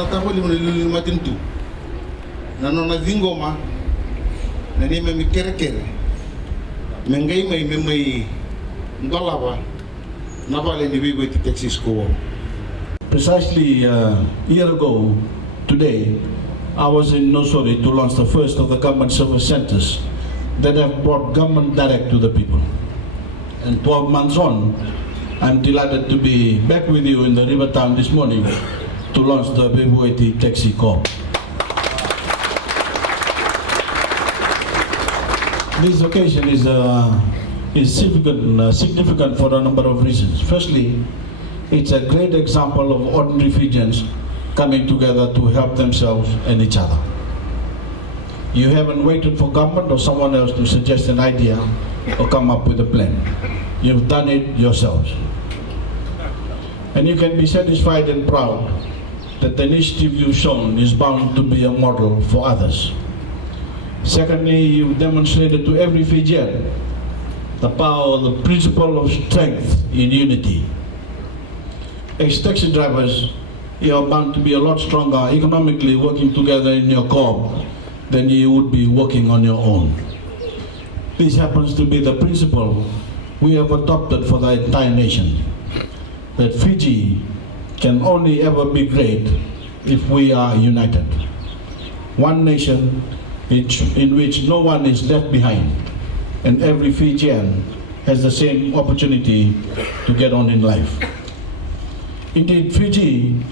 natapoli muli matintu. Nanona zingoma na nime mi kere mengai mai memai ndolava navale ni bigo iti Texas ko. Precisely a year ago today, I was in Nosori to launch the first of the government service centers that have brought government direct to the people. And 12 months on, I'm delighted to be back with you in the river town this morning to launch the Bebueti Taxi Corp. This occasion is significant for a number of reasons. Firstly, it's a great example of ordinary Fijians coming together to help themselves and each other. You haven't waited for government or someone else to suggest an idea or come up with a plan. You've done it yourselves. And you can be satisfied and proud that the initiative you've shown is bound to be a model for others. Secondly, you've demonstrated to every Fijian the power, the principle of strength in unity. As taxi drivers, you are bound to be a lot stronger economically working together in your corp than you would be working on your own. This happens to be the principle we have adopted for the entire nation, that Fiji can only ever be great if we are united. One nation in which no one is left behind, and every Fijian has the same opportunity to get on in life. Indeed, Fiji,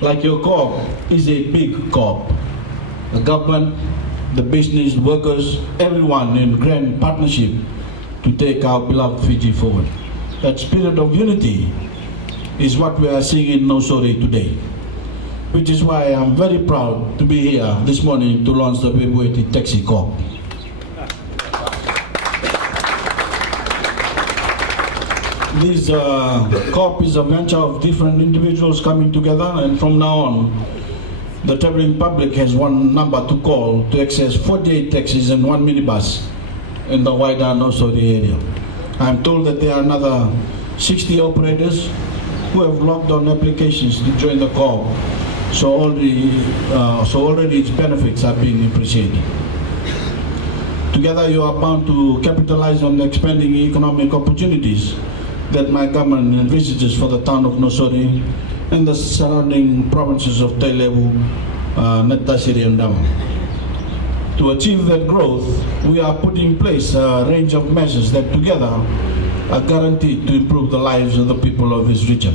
like your corp, is a big corp. The government, the business, workers, everyone in grand partnership to take our beloved Fiji forward. That spirit of unity is what we are seeing in Nosori today, which is why I'm very proud to be here this morning to launch the Bebueti Taxi Corp. This corp is a venture of different individuals coming together, and from now on, the traveling public has one number to call to access 48 taxis and one minibus in the wider Nosori area. I'm told that there are another 60 operators who have logged on applications to join the corp, so already its benefits are being appreciated. Together you are bound to capitalize on the expanding economic opportunities that my government envisages for the town of Nosori and the surrounding provinces of Tailevu, Netasiri and Dama. To achieve that growth, we are putting in place a range of measures that together are guaranteed to improve the lives of the people of this region.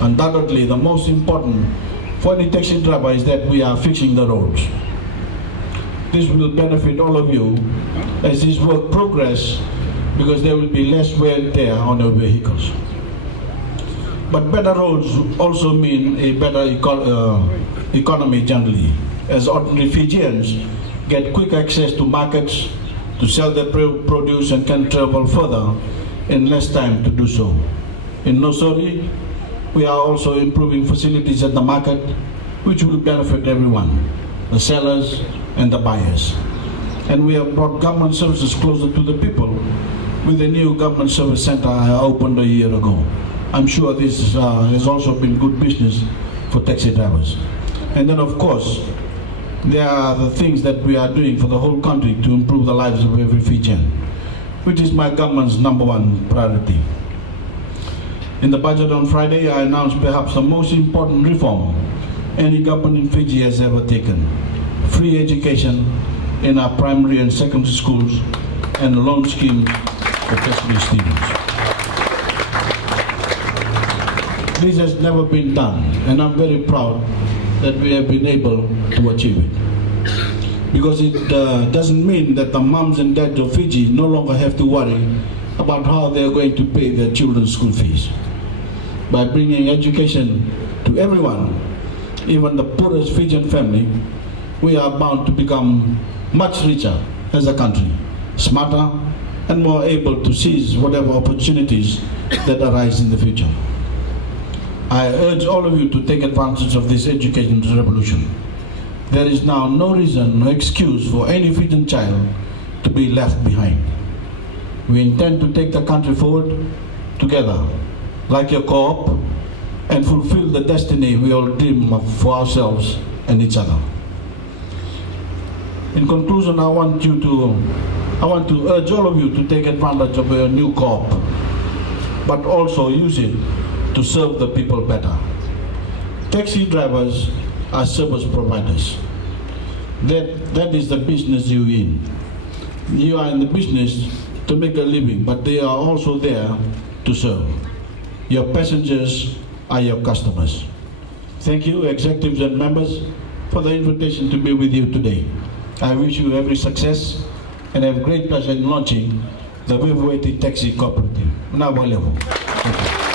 Undoubtedly, the most important for any taxi driver is that we are fixing the roads. This will benefit all of you as this work progresses, because there will be less wear and tear on your vehicles. But better roads also mean a better economy generally, as ordinary Fijians get quick access to markets to sell their produce and can travel further in less time to do so. In Nosori, we are also improving facilities at the market, which will benefit everyone, the sellers and the buyers. And we have brought government services closer to the people with a new government service center I opened a year ago. I'm sure this has also been good business for taxi drivers. And then of course, there are the things that we are doing for the whole country to improve the lives of every Fijian, which is my government's #1 priority. In the budget on Friday, I announced perhaps the most important reform any government in Fiji has ever taken: free education in our primary and secondary schools and a loan scheme for tertiary students. This has never been done, and I'm very proud that we have been able to achieve it. Because it doesn't mean that the moms and dads of Fiji no longer have to worry about how they're going to pay their children's school fees. By bringing education to everyone, even the poorest Fijian family, we are bound to become much richer as a country, smarter and more able to seize whatever opportunities that arise in the future. I urge all of you to take advantage of this education revolution. There is now no reason, no excuse for any Fijian child to be left behind. We intend to take the country forward together, like your co-op, and fulfill the destiny we all dream of for ourselves and each other. In conclusion, I want to urge all of you to take advantage of your new co-op, but also use it to serve the people better. Taxi drivers are service providers. That is the business you're in. You are in the business to make a living, but they are also there to serve. Your passengers are your customers. Thank you, executives and members, for the invitation to be with you today. I wish you every success and have great pleasure in launching the Wevuweti Taxi Cooperative. Thank you.